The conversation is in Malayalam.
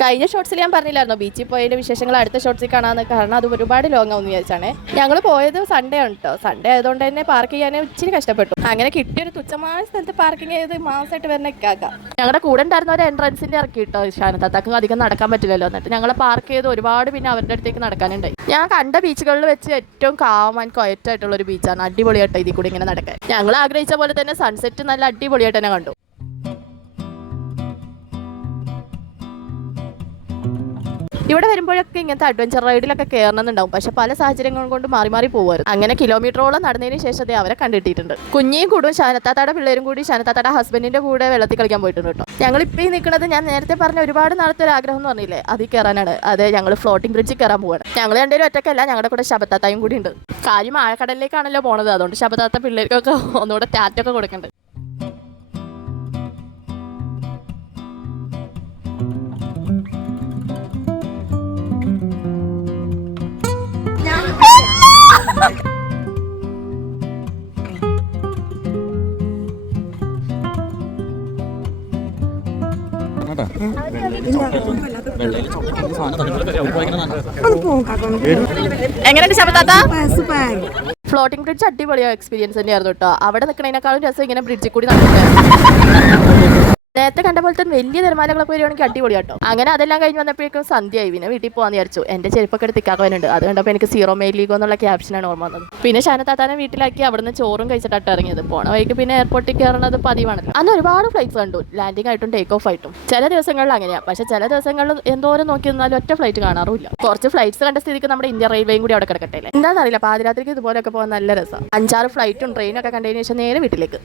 കഴിഞ്ഞ ഷോർട്സിൽ ഞാൻ പറഞ്ഞില്ലായിരുന്നോ ബീച്ചിൽ പോയതിൻ്റെ വിശേഷങ്ങൾ അടുത്ത ഷോർട്സിൽ കാണാമെന്ന്. കാരണം അത് ഒരുപാട് ലോങ് ആവുമെന്ന് വിചാരിച്ചാണ്. ഞങ്ങൾ പോയത് സൺഡേ ആണ് കേട്ടോ. സൺഡേ ആയതുകൊണ്ട് തന്നെ പാർക്ക് ചെയ്യാൻ ഇച്ചിരി കഷ്ടപ്പെട്ടു. അങ്ങനെ കിട്ടിയൊരു തുച്ഛമായ സ്ഥലത്ത് പാർക്കിംഗ് ചെയ്ത് മാസമായിട്ട് വരുന്ന ഇക്കാക്കാം. ഞങ്ങളുടെ കൂടെ ഉണ്ടായിരുന്ന ഒരു എൻട്രൻസിൻ്റെ ഇറക്കി കേട്ടോ. ഷാനത്താത്താക്ക് അധികം നടക്കാൻ പറ്റില്ലല്ലോ. എന്നിട്ട് ഞങ്ങൾ പാർക്ക് ചെയ്ത് ഒരുപാട് പിന്നെ അവരുടെ അടുത്തേക്ക് നടക്കാനുണ്ടായി. ഞാൻ കണ്ട ബീച്ചുകളിൽ വെച്ച് ഏറ്റവും കാം ആൻഡ് ക്വയറ്റായിട്ടുള്ള ഒരു ബീച്ചാണ്. അടിപൊളിയായിട്ടോ ഇതിൽ കൂടി ഇങ്ങനെ നടക്കാൻ. ഞങ്ങൾ ആഗ്രഹിച്ച പോലെ തന്നെ സൺസെറ്റ് നല്ല അടിപൊളിയായിട്ട് തന്നെ കണ്ടു. ഇവിടെ വരുമ്പോഴൊക്കെ ഇങ്ങനത്തെ അഡ്വഞ്ചർ റൈഡിലൊക്കെ കയറണമെന്നുണ്ടാവും. പക്ഷെ പല സാഹചര്യങ്ങൾ കൊണ്ട് മാറി മാറി പോകുമായിരുന്നു. അങ്ങനെ കിലോമീറ്ററോളം നടന്നതിന് ശേഷം അവരെ കണ്ടെത്തിയിട്ടുണ്ട്. കുഞ്ഞിയും കൂടും ഷാനത്താത്തയുടെ പിള്ളേരും കൂടി ഷാനത്താത്തയുടെ ഹസ്ബൻഡിന്റെ കൂടെ വെള്ളത്തിൽ കളിക്കാൻ പോയിട്ടുണ്ട് കേട്ടോ. ഞങ്ങളിപ്പോൾ ഈ നിൽക്കുന്നത് ഞാൻ നേരത്തെ പറഞ്ഞ ഒരുപാട് നാളത്തെ ഒരു ആഗ്രഹം എന്ന് പറഞ്ഞില്ലേ, അതിൽ കയറാനാണ്. അതെ, ഞങ്ങൾ ഫ്ലോട്ടിംഗ് ബ്രിഡ്ജിൽ കയറാൻ പോവാണ്. ഞങ്ങൾ രണ്ടുപേരും ഒറ്റയ്ക്കല്ല, ഞങ്ങളുടെ കൂടെ ശബത്താത്തായും കൂടി ഉണ്ട്. കാര്യം ആഴക്കടലിലേക്കാണല്ലോ പോണത്. അതുകൊണ്ട് ശബത്താത്ത പിള്ളേർക്കൊക്കെ ഒന്നുകൂടെ ടാറ്റൊക്കെ കൊടുക്കുന്നുണ്ട്. എങ്ങനെയുണ്ട് ശബത്താത്ത? ഫ്ലോട്ടിംഗ് ബ്രിഡ്ജ് അടിപൊളിയായ എക്സ്പീരിയൻസ് തന്നെയായിരുന്നു കേട്ടോ. അവിടെ നിൽക്കുന്നതിനേക്കാളും രസം ഇങ്ങനെ ബ്രിഡ്ജിൽ കൂടി നടക്കുന്നത്. നേരത്തെ കണ്ട പോലെ തന്നെ വലിയ തിരമാലകളൊക്കെ വരുവാണെങ്കിൽ അടിപൊളി കേട്ടോ. അങ്ങനെ അതെല്ലാം കഴിഞ്ഞ് വന്നപ്പോഴേക്കും സന്ധ്യയായി. പിന്നെ വീട്ടിൽ പോകാൻ വിചാരിച്ചു. എൻ്റെ ചെരുപ്പൊക്കെ എടുത്ത് തിക്കാക്കുവാനുണ്ട്. അത് കണ്ടപ്പോൾ എനിക്ക് സീറോ മെയിൽ ലീഗോ എന്നുള്ള ക്യാപ്ഷനാണ് ഓർമ്മ വന്നത്. പിന്നെ ഷാനത്താത്താനെ വീട്ടിലാക്കി അവിടുന്ന് ചോറും കഴിച്ചിട്ടാണ് ഇറങ്ങിയത്. പോണ വഴിക്ക് പിന്നെ എയർപോർട്ടിൽ കയറുന്നത് പതിവാണല്ലോ. അന്ന് ഒരുപാട് ഫ്ലൈറ്റ്സ് കണ്ടു, ലാൻഡിംഗ് ആയിട്ടും ടേക്ക് ഓഫ് ആയിട്ടും. ചില ദിവസങ്ങളിൽ അങ്ങനെയാണ്. പക്ഷേ ചില ദിവസങ്ങളിൽ എന്തോരം നോക്കി നിന്നാലും ഒറ്റ ഫ്ലൈറ്റ് കാണാറില്ല. കുറച്ച് ഫ്ലൈറ്റ്സ് കണ്ട സ്ഥിതിക്ക് നമ്മുടെ ഇന്ത്യ റെയിൽവേയും കൂടി അവിടെ കിടക്കട്ടെ. എന്താണെന്നറിയില്ല, പാതിരാത്രിക്ക് ഇതുപോലെയൊക്കെ പോകാൻ നല്ല രസം. 5-6 ഫ്ലൈറ്റും ട്രെയിനൊക്കെ കണ്ടതിന് ശേഷം നേരെ വീട്ടിലേക്ക്.